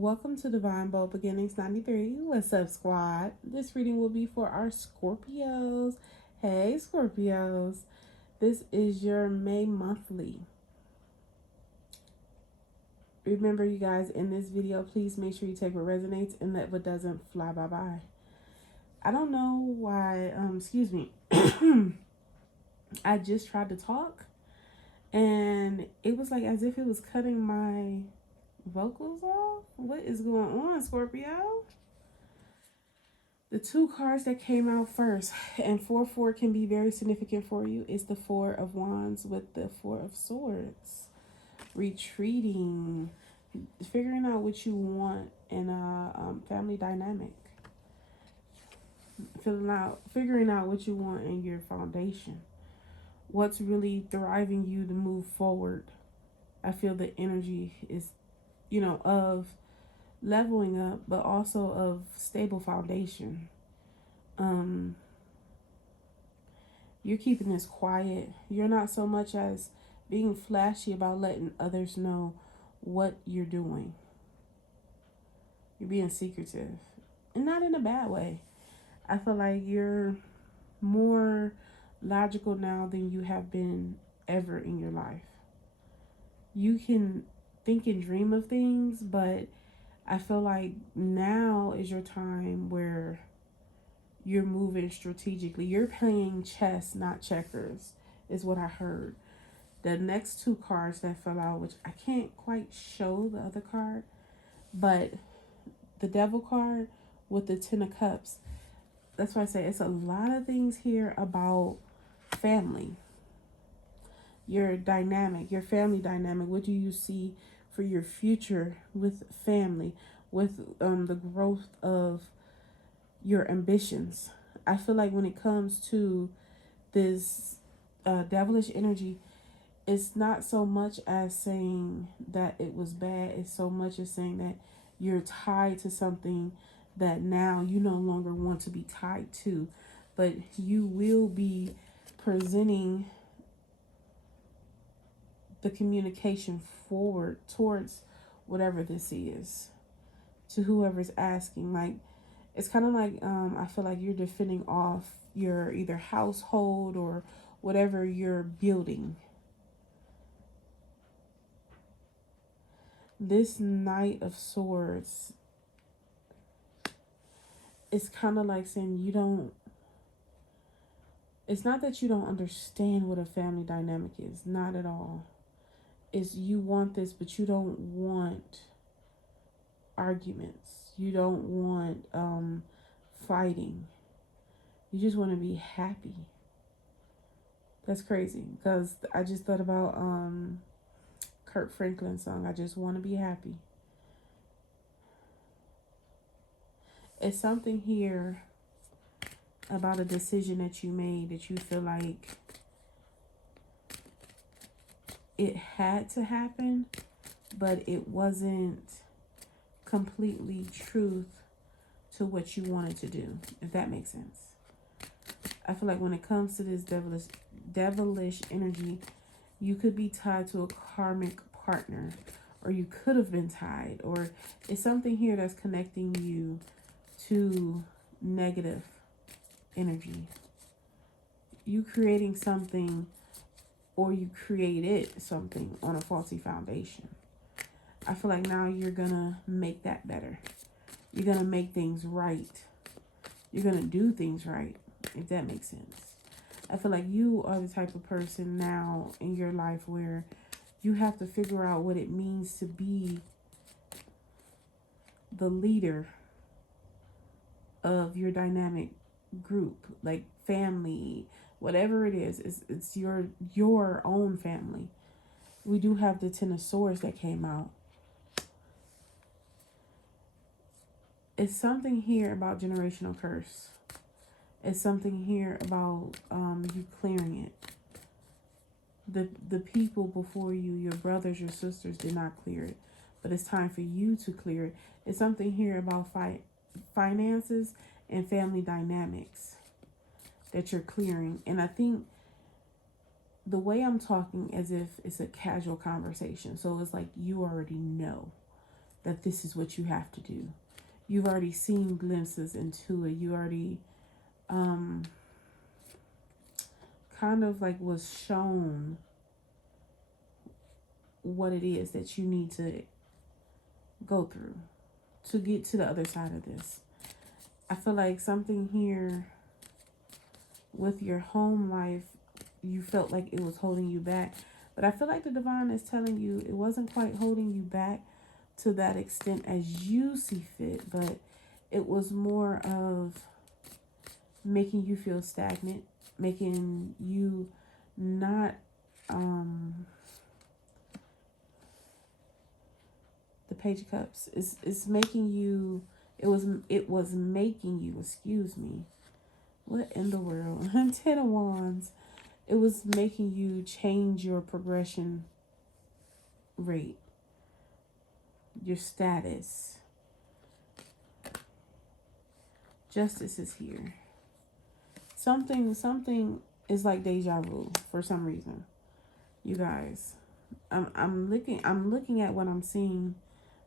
Welcome to Divine Bold Beginnings 93. What's up, squad? This reading will be for our Scorpios. Hey, Scorpios. This is your May monthly. Remember, you guys, in this video, please make sure you take what resonates and let what doesn't fly bye-bye. I don't know why, excuse me. I just tried to talk and it was like as if it was cutting my vocals off. What is going on, Scorpio? The two cards that came out first, and 4-4 can be very significant for you, is the Four of Wands with the Four of Swords. Retreating, figuring out what you want in a family dynamic. Figuring out what you want in your foundation. What's really driving you to move forward. I feel the energy is, of leveling up, but also of stable foundation. You're keeping this quiet. You're not so much as being flashy about letting others know what you're doing. You're being secretive, and not in a bad way. I feel like you're more logical now than you have been ever in your life. You can think and dream of things, but I feel like now is your time where you're moving strategically. You're playing chess, not checkers, is what I heard. The next two cards that fell out, which I can't quite show the other card, but the Devil card with the Ten of Cups. That's why I say it's a lot of things here about family. Your dynamic, your family dynamic. What do you see for your future with family, with the growth of your ambitions? I feel like when it comes to this devilish energy, it's not so much as saying that it was bad. It's so much as saying that you're tied to something that now you no longer want to be tied to, but you will be presenting the communication forward towards whatever this is to whoever's asking. Like, it's kind of like I feel like you're defending off your either household or whatever you're building. This Knight of Swords is kind of like saying it's not that you don't understand what a family dynamic is, not at all. Is you want this, but you don't want arguments. You don't want fighting. You just want to be happy. That's crazy, because I just thought about Kirk Franklin's song, I Just Want to Be Happy. It's something here about a decision that you made that you feel like it had to happen, but it wasn't completely truth to what you wanted to do, if that makes sense. I feel like when it comes to this devilish energy, you could be tied to a karmic partner, or you could have been tied, or it's something here that's connecting you to negative energy. You creating something, or you created something on a faulty foundation. I feel like now you're gonna make that better. You're gonna make things right. You're gonna do things right, if that makes sense. I feel like you are the type of person now in your life where you have to figure out what it means to be the leader of your dynamic group, like family, whatever it is. It's your own family. We do have the Ten of Swords that came out. It's something here about generational curse. It's something here about you clearing it. The people before you, your brothers, your sisters, did not clear it, but it's time for you to clear it. It's something here about finances and family dynamics that you're clearing. And I think the way I'm talking as if it's a casual conversation, so it's like you already know. that this is what you have to do. You've already seen glimpses into it. You already kind of like was shown what it is that you need to go through to get to the other side of this. I feel like something here with your home life, you felt like it was holding you back. But I feel like the divine is telling you it wasn't quite holding you back to that extent as you see fit, but it was more of making you feel stagnant, making you not the Page of Cups is making you, it was making you, excuse me, what in the world? Ten of Wands. It was making you change your progression rate, your status. Justice is here. Something is like deja vu for some reason. You guys, I'm looking at what I'm seeing,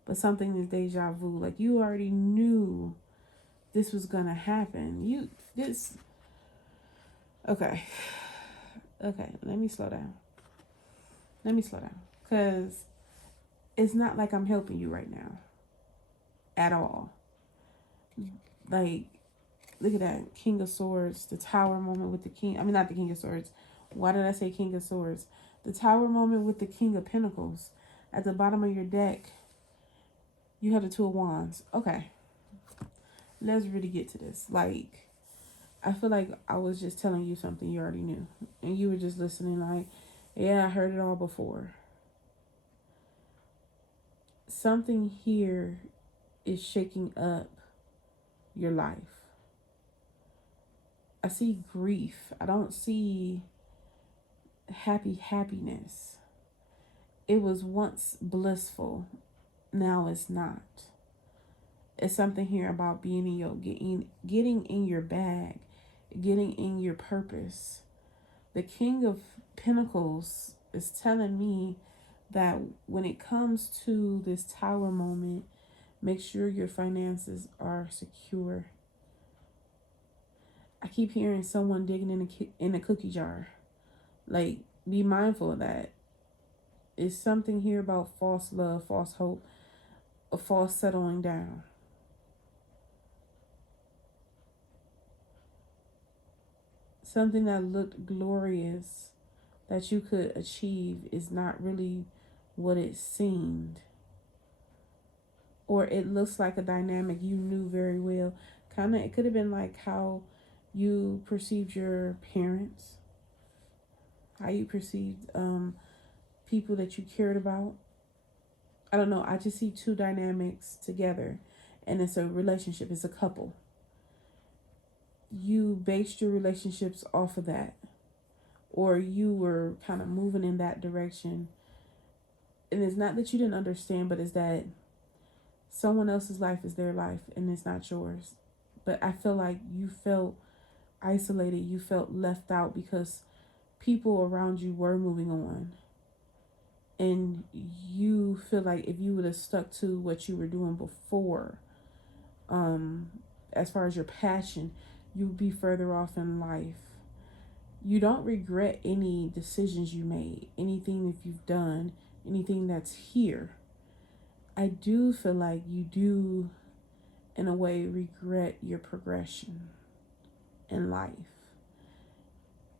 but something is deja vu. Like you already knew this was gonna happen. Okay. Okay, let me slow down. Because it's not like I'm helping you right now. At all. Like, look at that. King of Swords. The Tower moment with the King. I mean, not the King of Swords. Why did I say King of Swords? The Tower moment with the King of Pentacles. At the bottom of your deck, you have the Two of Wands. Okay. Let's really get to this. Like, I feel like I was just telling you something you already knew. And you were just listening like, yeah, I heard it all before. Something here is shaking up your life. I see grief. I don't see happiness. It was once blissful. Now it's not. It's something here about being in your getting in your bag, getting in your purpose. The King of Pentacles is telling me that when it comes to this Tower moment, make sure your finances are secure. I keep hearing someone digging in a cookie jar. Like, be mindful of that. It's something here about false love, false hope, a false settling down. Something that looked glorious that you could achieve is not really what it seemed. Or it looks like a dynamic you knew very well. It could have been like how you perceived your parents, how you perceived people that you cared about. I don't know. I just see two dynamics together, and it's a relationship. It's a couple. You based your relationships off of that, or you were kind of moving in that direction. And it's not that you didn't understand, but it's that someone else's life is their life and it's not yours. But I feel like you felt isolated. You felt left out because people around you were moving on. And you feel like if you would have stuck to what you were doing before, as far as your passion, you would be further off in life. You don't regret any decisions you made, anything that you've done, anything that's here. I do feel like you do, in a way, regret your progression in life.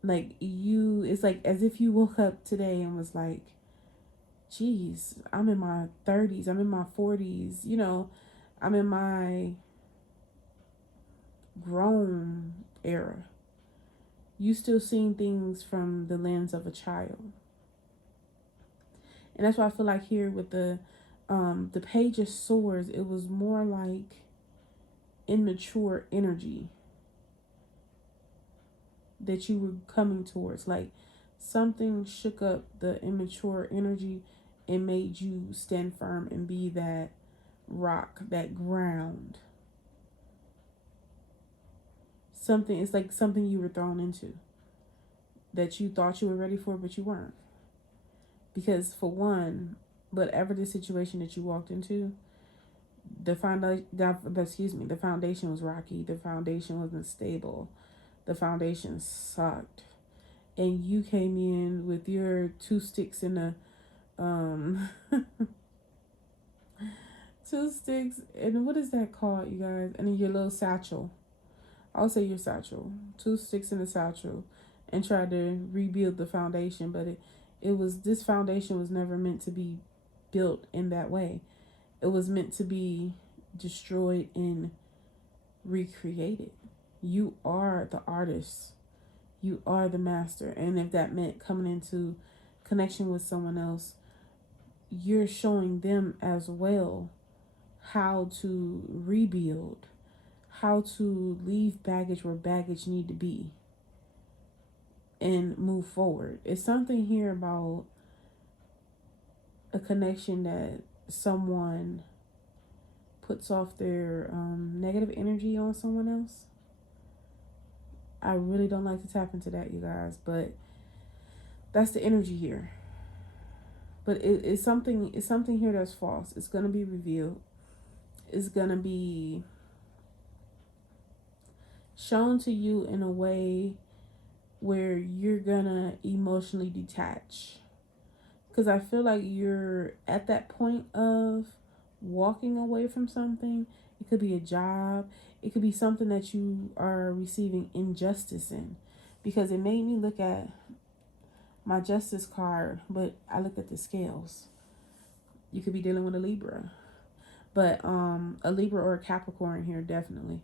Like it's like as if you woke up today and was like, geez, I'm in my 30s, I'm in my 40s, I'm in my grown era. You still seeing things from the lens of a child. And that's why I feel like here with the Page of Swords, it was more like immature energy that you were coming towards. Like something shook up the immature energy and made you stand firm and be that rock, that ground. It's like something you were thrown into that you thought you were ready for, but you weren't. Because for one, whatever the situation that you walked into, the foundation was rocky. The foundation wasn't stable. The foundation sucked. And you came in with your two sticks in a um two sticks, and what is that called, you guys? And then your little satchel. I'll say your satchel. Two sticks in a satchel, and tried to rebuild the foundation, but it was this foundation was never meant to be built in that way. It was meant to be destroyed and recreated. You are the artist. You are the master. And if that meant coming into connection with someone else, you're showing them as well how to rebuild, how to leave baggage where baggage need to be and move forward. It's something here about a connection that someone puts off their negative energy on someone else. I really don't like to tap into that, you guys, but that's the energy here. But it's something here that's false. It's gonna be revealed. It's gonna be shown to you in a way where you're gonna emotionally detach. Because I feel like you're at that point of walking away from something. It could be a job. It could be something that you are receiving injustice in. Because it made me look at my justice card, but I looked at the scales. You could be dealing with a Libra. But a Libra or a Capricorn here, definitely.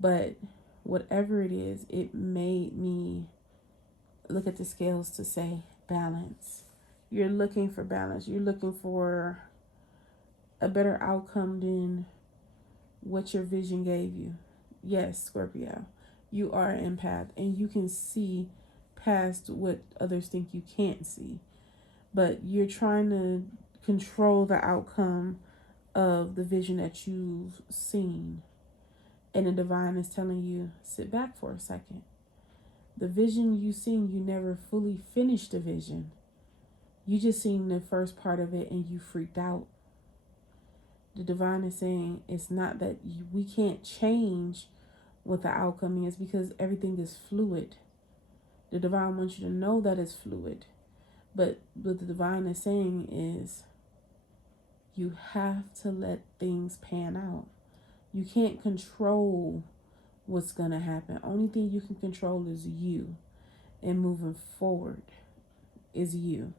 But whatever it is, it made me look at the scales to say balance. You're looking for balance. You're looking for a better outcome than what your vision gave you. Yes, Scorpio, you are an empath and you can see past what others think you can't see. But you're trying to control the outcome of the vision that you've seen. And the divine is telling you, sit back for a second. The vision you seen, you never fully finished the vision. You just seen the first part of it and you freaked out. The divine is saying it's not that we can't change what the outcome is because everything is fluid. The divine wants you to know that it's fluid. But what the divine is saying is you have to let things pan out. You can't control what's going to happen. Only thing you can control is you. And moving forward is you.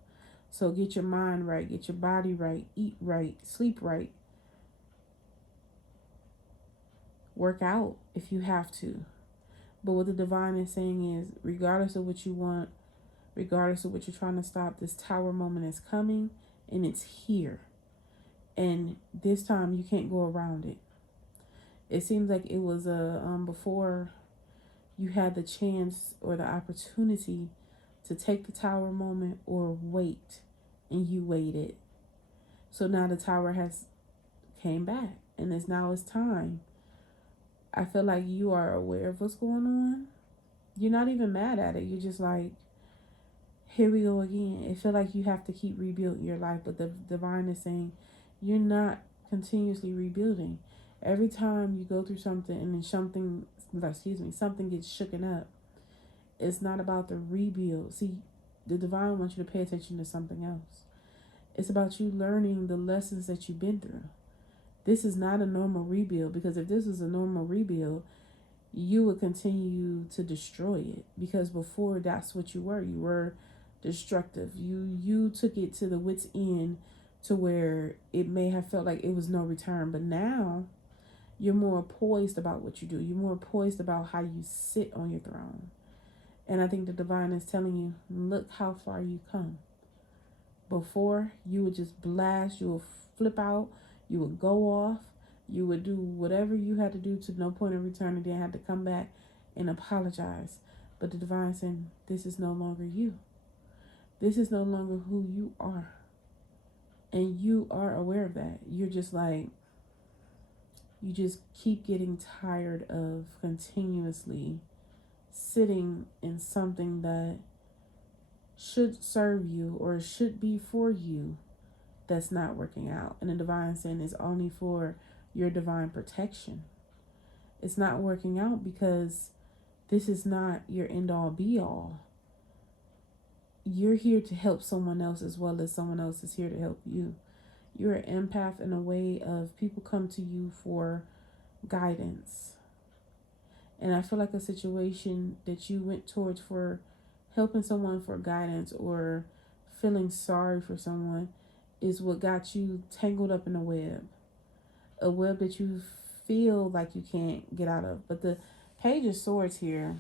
So get your mind right, get your body right, eat right, sleep right. Work out if you have to. But what the divine is saying is, regardless of what you want, regardless of what you're trying to stop, this tower moment is coming and it's here. And this time you can't go around it. It seems like it was before you had the chance or the opportunity to take the tower moment or wait, and you waited. So now the tower has came back, and it's time. I feel like you are aware of what's going on. You're not even mad at it. You're just like, here we go again. It feels like you have to keep rebuilding your life, but the divine is saying you're not continuously rebuilding. Every time you go through something and then something gets shooken up, it's not about the rebuild. See, the divine wants you to pay attention to something else. It's about you learning the lessons that you've been through. This is not a normal rebuild, because if this was a normal rebuild, you would continue to destroy it, because before that's what you were. You were destructive. You took it to the wit's end to where it may have felt like it was no return, but now you're more poised about what you do. You're more poised about how you sit on your throne. And I think the divine is telling you, look how far you come. Before, you would just blast, you would flip out, you would go off, you would do whatever you had to do to no point of return, and then had to come back and apologize. But the divine is saying, this is no longer you. This is no longer who you are. And you are aware of that. You're just like, you just keep getting tired of continuously sitting in something that should serve you or should be for you that's not working out. And the divine saying is only for your divine protection. It's not working out because this is not your end all be all. You're here to help someone else as well as someone else is here to help you. You're an empath in a way of people come to you for guidance. And I feel like a situation that you went towards for helping someone for guidance or feeling sorry for someone is what got you tangled up in a web that you feel like you can't get out of. But the Page of Swords here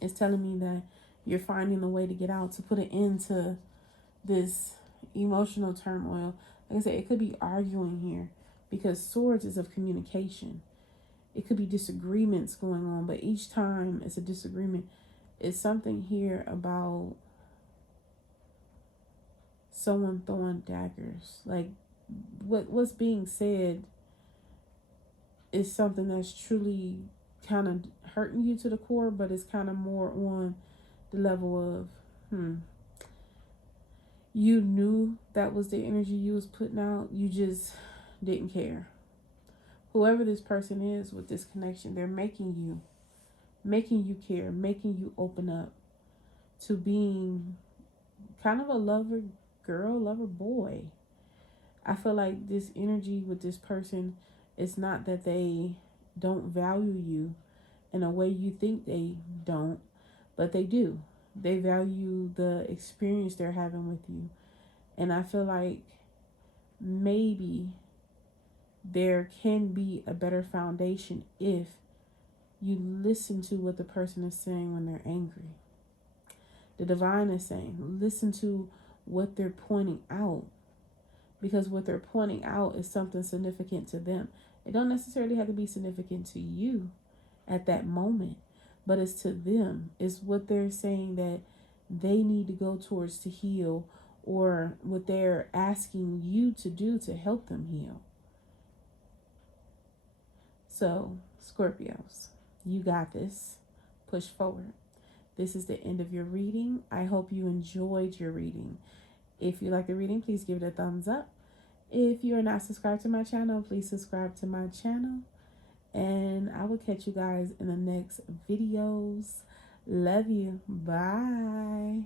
is telling me that you're finding a way to get out, to put an end to this emotional turmoil. Like I said, it could be arguing here because swords is of communication. It could be disagreements going on, but each time it's a disagreement, it's something here about someone throwing daggers. Like what's being said is something that's truly kind of hurting you to the core, but it's kind of more on the level of, you knew that was the energy you was putting out. You just didn't care. Whoever this person is with this connection, they're making you care, making you open up to being kind of a lover girl, lover boy. I feel like this energy with this person is not that they don't value you in a way you think they don't, but they do. They value the experience they're having with you. And I feel like maybe there can be a better foundation if you listen to what the person is saying when they're angry. The divine is saying, listen to what they're pointing out, because what they're pointing out is something significant to them. It don't necessarily have to be significant to you at that moment, but it's to them. It's what they're saying that they need to go towards to heal, or what they're asking you to do to help them heal. So, Scorpios, you got this. Push forward. This is the end of your reading. I hope you enjoyed your reading. If you like the reading, please give it a thumbs up. If you are not subscribed to my channel, please subscribe to my channel. And I will catch you guys in the next videos. Love you. Bye.